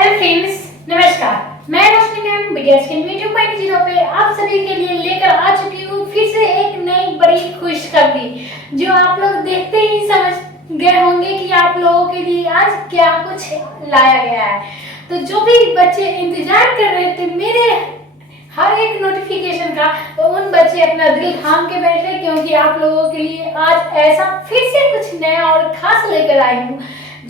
Hello friends, नमस्कार। मैं रोशनी ma'am media skin video 2.0 पे आप सभी के लिए लेकर आ चुकी हूँ फिर से एक नई बड़ी खुशखबरी, जो आप लोग देखते ही समझ गए होंगे कि आप लोगों के लिए आज क्या कुछ लाया गया है। तो जो भी बच्चे इंतजार कर रहे थे मेरे हर एक नोटिफिकेशन का, तो उन बच्चे अपना दिल थाम के बैठे, क्योंकि आप लोगों के लिए आज ऐसा फिर से कुछ नया और खास लेकर आई हूँ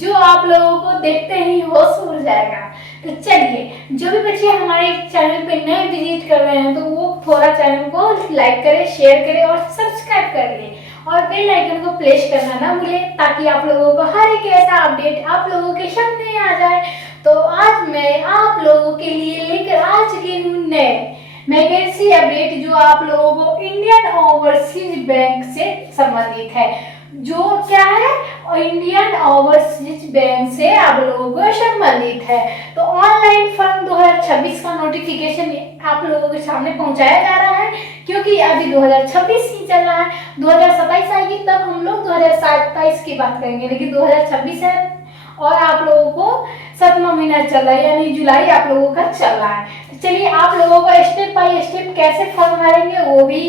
जो आप लोगों को देखते ही होश उड़ जाएगा। तो चलिए, जो भी बच्चे हमारे चैनल पे नए विजिट कर रहे हैं तो वो थोड़ा चैनल को लाइक करें, शेयर करें और सब्सक्राइब कर लें और बेल आइकन को प्रेस करना ना भूलें, ताकि आप लोगों को हर एक ऐसा अपडेट आप लोगों के सामने आ जाए। तो आज मैं आप लोगों के लिए लेकर आ चुकी हूँ नए वैकेंसी अपडेट, जो आप लोगों को इंडियन ओवरसीज बैंक से संबंधित है। जो क्या है, इंडियन ओवरसीज बैंक से आप लोगों को संबंधित है। तो ऑनलाइन फॉर्म 2026 का नोटिफिकेशन आप लोगों के सामने पहुंचाया जा रहा है, क्योंकि अभी 2026 ही चल रहा है। 2027 आएगी तब हम लोग 2027 की बात करेंगे, लेकिन 2026 है और आप लोगों को 7वां महीना चल रहा है, यानी जुलाई आप लोगों का चल रहा है। तो चलिए, आप लोगों को स्टेप बाय स्टेप कैसे फॉर्म भरेंगे वो भी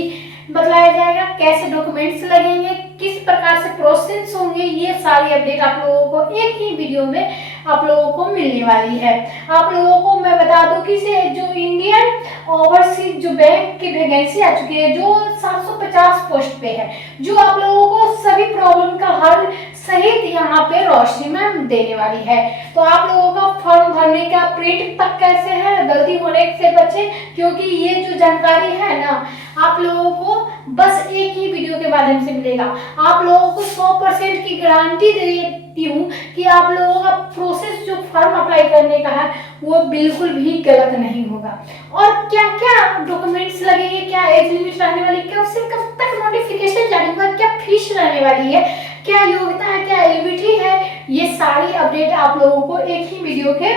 बताया जाएगा, कैसे डॉक्यूमेंट्स लगेंगे, किस प्रकार से प्रोसेस होंगे, ये सारी अपडेट आप लोगों को एक ही वीडियो में आप लोगों को मिलने वाली है। आप लोगों को मैं बता दूं कि जो इंडियन ओवरसीज जो बैंक की वैकेंसी आ चुकी है, जो 750 पोस्ट पे है, जो आप लोगों को सभी प्रॉब्लम का हल सहित यहाँ पे रोशनी मैम देने वाली है। तो आप लोगों का फॉर्म भरने का प्रिंट तक कैसे है, गलती होने से बचे, क्योंकि ये जो जानकारी है ना, आप लोगों को बस एक ही वीडियो के माध्यम से मिलेगा। आप लोगों को 100% की गारंटी देती हूँ कि आप लोगों का प्रोसेस जो फॉर्म अप्लाई करने का है वो बिल्कुल भी गलत नहीं होगा। और क्या क्या डॉक्यूमेंट्स लगेंगे, क्या एज लिमिट रहने वाली, कब से कब तक नोटिफिकेशन जारी होगा, क्या फीस रहने वाली है, क्या योग्यता है, क्या एलिजिबिलिटी है, ये सारी अपडेट आप लोगों को एक ही वीडियो के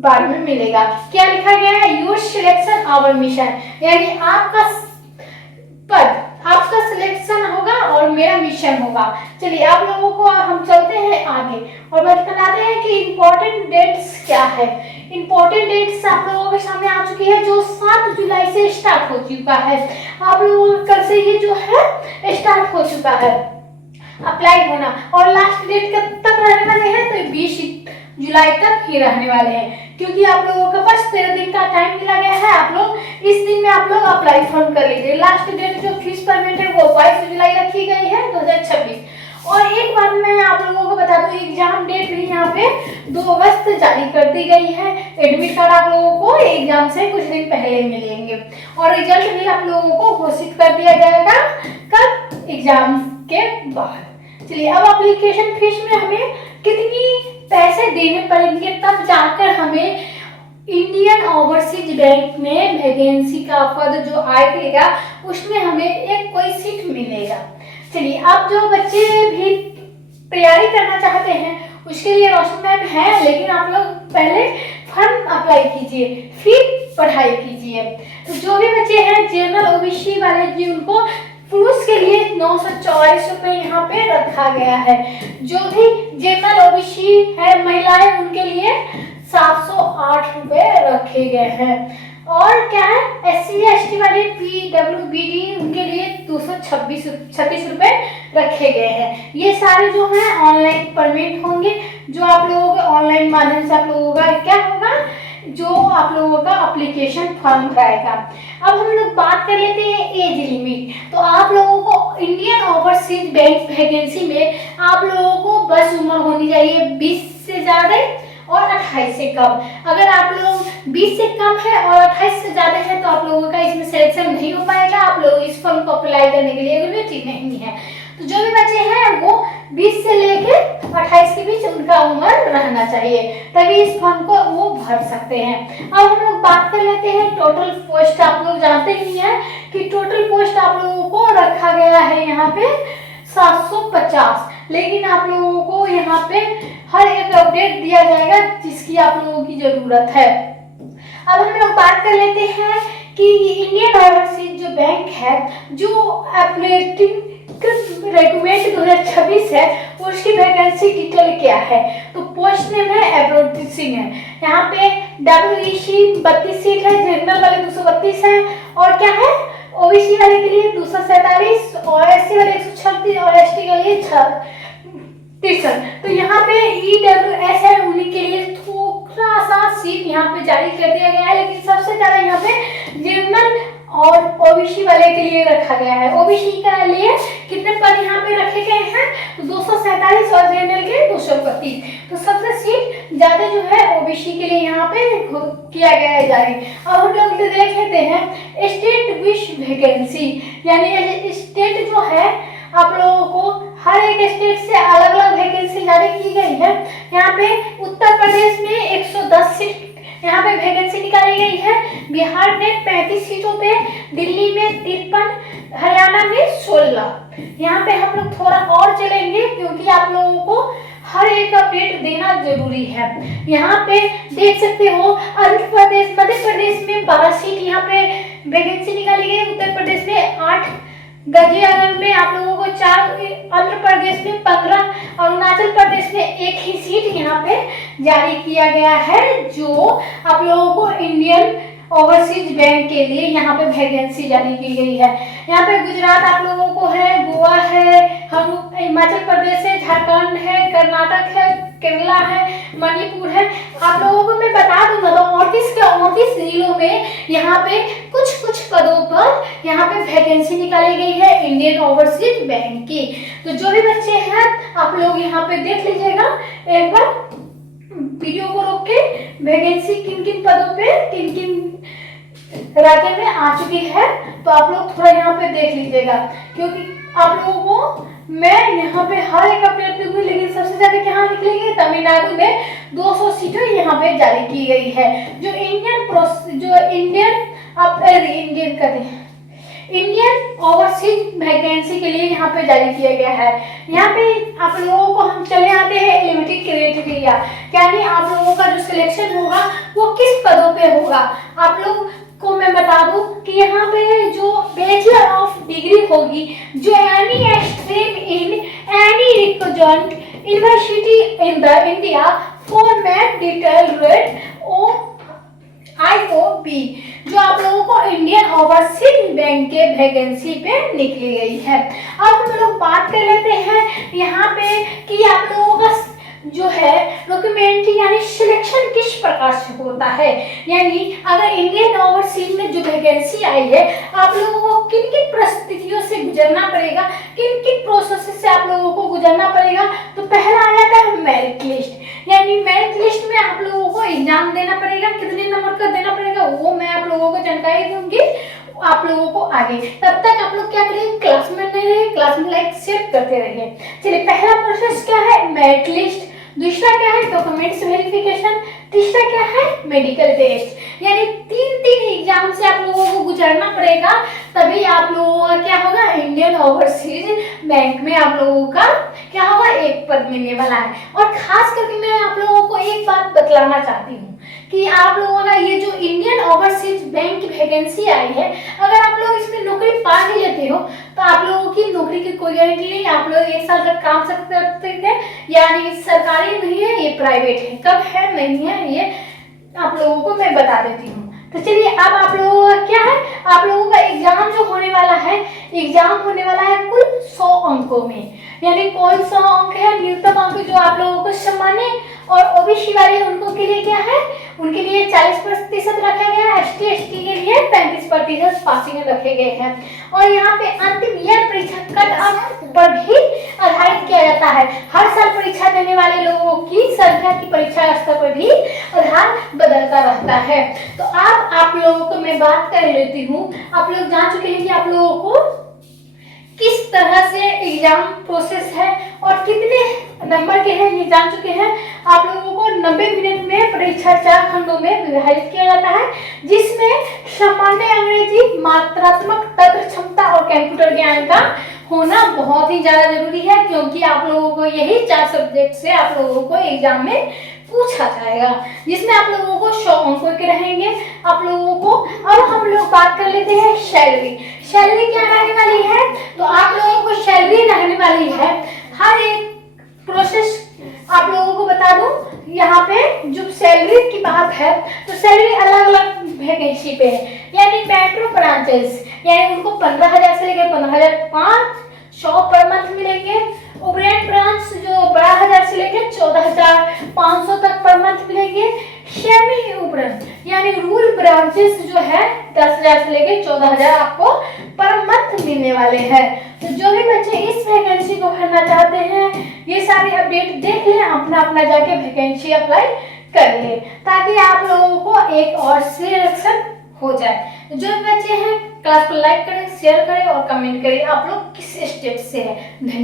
बारे में मिलेगा। क्या लिखा गया है, योर सिलेक्शन आवर मिशन, यानी आपका पद, आपका सिलेक्शन होगा और मेरा मिशन होगा। चलिए, आप लोगों को हम चलते हैं आगे और बताते हैं कि इम्पोर्टेंट डेट्स क्या है। इम्पोर्टेंट डेट्स आप लोगों के सामने आ चुकी है, जो 7 जुलाई से स्टार्ट हो चुका है। आप लोगों का कल से ही जो है स्टार्ट हो चुका है अप्लाई होना, और लास्ट डेट कब तक रहने वाले हैं, तो 20 जुलाई तक ही रहने वाले हैं, क्योंकि आप लोगों के पास 13 दिन का टाइम मिला गया है। आप लोग इस दिन में आप लोग अप्लाई फॉर्म कर लीजिए। लास्ट डेट जो फीस पेमेंट है वो 22 जुलाई रखी गई है 2026। और एक बात मैं आप लोगों को बता दूं, एग्जाम डेट भी यहाँ पे 2 अगस्त जारी कर दी गई है। एडमिट कार्ड आप लोगों को एग्जाम से कुछ दिन पहले मिलेंगे और रिजल्ट भी आप लोगों को घोषित कर दिया जाएगा कब, एग्जाम के बाद। चलिए, अब एप्लीकेशन फीस में हमें कितनी पैसे देने पड़ेंगे, तब जाकर हमें इंडियन ओवरसीज बैंक में वैकेंसी का पद जो आएगा उसमें हमें एक कोई सीट मिलेगा। चलिए, अब जो बच्चे भी तैयारी करना चाहते हैं उसके लिए रोशनी मैम है, लेकिन आप लोग पहले फॉर्म अप्लाई कीजिए फिर पढ़ाई कीजिए। तो जो भी बच्चे हैं जनरल ओबीसी वाले जी, उनको पुरुष के लिए 944 रुपए यहाँ पे रखा गया है। जो भी जनरल ओबीसी है महिलाएं, उनके लिए 708 रुपए रखे गए हैं। और क्या है, SC ST वाले PWBD, उनके लिए 236 रुपए रखे गए हैं। ये सारे जो हैं ऑनलाइन पेमेंट होंगे, जो आप लोगों के ऑनलाइन माध्यम से आप लोगों का क्या होगा, जो आप लोगों का एप्लीकेशन फॉर्म कराएगा। अब हम लोग बात कर लेते हैं एज लिमिट। तो आप लोगों को इंडियन ओवरसीज बैंक वैकेंसी में आप लोगों को बस उम्र होनी चाहिए 20 से ज्यादा और 28 से कम। अगर आप लोग 20 से कम है और 28 से ज्यादा है तो आप लोगों का इसमें सिलेक्शन नहीं हो पाएगा, आप लोग इस फॉर्म को अप्लाई करने के लिए एलिजिबिलिटी नहीं है। तो जो भी बच्चे हैं वो 20 से लेके 28 के बीच उनका उम्र रहना चाहिए, तभी इस फॉर्म को वो भर सकते हैं। अब हम लोग बात कर लेते हैं टोटल पोस्ट। आप लोग जानते ही हैं कि टोटल पोस्ट आप लोगों को रखा गया है यहाँ पे 750, लेकिन आप लोगों को यहाँ पे हर एक अपडेट दिया जाएगा जिसकी आप लोगों की जरूरत है। अब हम लोग बात कर लेते हैं कि इंडियन ओवरसीज जो बैंक है, जो एप्लेटिंग रिक्रूटमेंट 2026 है, उसकी वैकेंसी डिटेल क्या है। तो पोस्ट नेम है एब्रोटिसिंग है। यहाँ पे WEC 32 सीट है, जनरल वाले 232 है, और क्या है OBC वाले के लिए 247 और SC वाले 136 और ST के लिए 63। तो यहाँ पे EWS है, उन्हीं के लिए थोड़ा सा सीट यहाँ पे जारी कर दिया गया है, लेकिन सबसे ज्यादा यहाँ पे जनरल और OBC वाले के लिए रखा गया है। OBC के लिए कितने पद यहाँ पे रखे गए हैं, तो 247 और जनरल के 232। तो सबसे सीट ज्यादा जो है OBC के लिए यहाँ पे किया गया है जारी। अब हम लोग देख लेते हैं स्टेट विश वैकेंसी, यानी स्टेट जो है आप लोगों को हर एक स्टेट से अलग अलग वैकेंसी जारी की गई है। यहाँ पे उत्तर प्रदेश में 110 सीट यहाँ पे वैकेंसी निकाली गई है, बिहार में 35 सीटों पे, दिल्ली में 53, हरियाणा में 16। यहाँ पे हम लोग थोड़ा और चलेंगे क्योंकि आप लोगों को हर एक अपडेट देना जरूरी है। यहाँ पे देख सकते हो आंध्र प्रदेश, मध्य प्रदेश में 12 सीट यहाँ पे वैकेंसी निकाली गई, उत्तर प्रदेश में 8, गाजियाबाद में आप लोगों को 4, आंध्र प्रदेश में 15 और अरुणाचल प्रदेश में 1 ही सीट यहाँ पे जारी किया गया है, जो आप लोगों को इंडियन ओवरसीज बैंक के लिए यहाँ पे वैकेंसी जारी की गई है। यहाँ पे गुजरात आप लोगों को है, गोवा है, हिमाचल प्रदेश है, झारखंड है, कर्नाटक है, केरला है, मणिपुर है। आप लोगों को मैं बता दूंगा तो 38 के 38 जिलों में यहाँ पे कुछ कुछ पदों पर यहाँ पे वैकेंसी निकाली गई है इंडियन ओवरसीज बैंक की। तो जो भी बच्चे हैं आप लोग यहाँ पे देख लीजिएगा एक बार वीडियो को रोक के, वैकेंसी किन किन पदों पे किन किन राज्य में आ चुकी है, तो आप लोग थोड़ा यहाँ पे देख लीजिएगा, क्योंकि आप लोगों को मैं यहाँ पे हर एक अपडेट दूंगी। लेकिन सबसे ज्यादा कहाँ निकलेंगे, तमिलनाडु में 200 सीटें यहाँ पे जारी की गई है, जो इंडियन ओवरसीज वैकेंसी के लिए यहाँ पे जारी किया गया है। यहाँ पे आप लोगों को हम चले आते हैं एलिमेंट्री क्राइटेरिया, यानी आप लोगों का जो सिलेक्शन होगा वो किस पदों पे होगा। आप लोग को मैं बता दूं कि यहाँ पे जो बैचलर ऑफ डिग्री होगी, जो any stream in any recognised university in the India format detail rate IOB, जो आप लोगों को इंडियन ओवरसीज बैंक के वैकेंसी पे निकली गई है। अब हम लोग बात कर लेते हैं यहाँ पे कि आप लोगों का जो है डॉक्यूमेंट्री यानी सिलेक्शन किस प्रकार से होता है, यानी अगर इंडियन ओवरसीज में जो वैकेंसी आई है आप लोगों को किन किन परिस्थितियों से गुजरना पड़ेगा, किन किन प्रोसेस से आप लोगों को गुजरना पड़ेगा। तो पहला आ जाता है मेरिट लिस्ट, यानी मेरिट लिस्ट में आप लोगों को एग्जाम देना पड़ेगा, कितने नंबर का देना पड़ेगा वो मैं आप लोगों को जानकारी दूंगी आप लोगों को आगे। तब तक आप लोग क्या करेंगे, क्लास में नहीं रहिए, क्लास में लाइक शेयर करते रहिए। चलिए, पहला प्रोसेस क्या है, मेरिट लिस्ट, दूसरा क्या है डॉक्यूमेंट्स वेरिफिकेशन, तीसरा क्या है मेडिकल टेस्ट। यानी तीन एग्जाम से आप लोगों को गुजरना पड़ेगा, तभी आप लोगों का क्या होगा, इंडियन ओवरसीज बैंक में आप लोगों का क्या होगा, एक पद मिलने वाला है। और खास करके मैं आप लोगों को एक बात बतलाना चाहती हूँ कि आप लोगों का ये जो इंडियन ओवरसीज बैंक की वैकेंसी आई है, अगर आप लोग इसमें नौकरी पा नहीं लेते हो तो आप लोगों की नौकरी की कोई गारंटी नहीं। आप लोग 1 साल तक काम सकते हैं, यानी सरकारी नहीं है, ये प्राइवेट है। कब है नहीं है ये आप लोगों को मैं बता देती हूँ। तो चलिए, अब आप लोगों का क्या है, आप लोगों का एग्जाम जो होने वाला है, एग्जाम होने वाला है कुल 100 अंकों में। यानी कौन 100 अंक है, न्यूनतम अंक जो आप लोगों को सामान्य और ओबीसी वाले उनको के लिए क्या है, उनके लिए 40% रखा गया है, ST के लिए 35% पासिंग रखे गए हैं। और यहाँ पे अंतिम ईयर परीक्षा कट ऑफ पर भी आधारित किया जाता है। हर साल परीक्षा देने वाले लोगों की संख्या की परीक्षा स्तर पर भी आधार बदलता रहता है। तो अब आप लोगों को मैं बात कर लेती हूँ, आप लोग जान चुके हैं कि आप लोगों को किस तरह से एग्जाम प्रोसेस है और कितने नंबर के हैं ये जान चुके हैं। आप लोगों को 90 मिनट में परीक्षा 4 खंडों में विभाजित किया जाता है, जिसमें सामान्य अंग्रेजी, मात्रात्मक, तर्क क्षमता और कंप्यूटर ज्ञान का होना बहुत ही ज्यादा जरूरी है, क्योंकि आप लोगों को यही 4 सब्जेक्ट से आप लोगों को एग्जाम में पूछा जाएगा, जिसमें आप लोगों को 100 अंकों के रहेंगे आप लोगों को। अब हम लोग बात कर लेते हैं सैलरी। सैलरी क्या रहने वाली है, तो आप लोगों को सैलरी रहने वाली है, हर एक प्रोसेस आप लोगों को बता दूं, यहाँ पे जो सैलरी की बात है तो सैलरी अलग अलग वैकेंसी पे है। यानी मेट्रो ब्रांचेस यानी उनको 15,000 से लेकर 15,500 पर मंथ मिलेंगे। ओवरहेड ब्रांच जो 12,000 से लेकर 14,500 तक पर मंथ मिलेंगे। सेमी उपरन यानी रूरल ब्रांचेस जो है 10,000 से लेकर 14,000 आपको पर मंथ मिलने वाले हैं। तो जो भी बच्चे इस वैकेंसी को भरना चाहते हैं ये सारी अपडेट देख लें, अपना अपना जाके वैकेंसी अप्लाई कर लें, ताकि आप लोगों को एक और सिलेक्शन हो जाए। जो बच्चे हैं क्लास को लाइक करें, शेयर करें और कमेंट करें आप लोग किस स्टेट से हैं। धन्यवाद।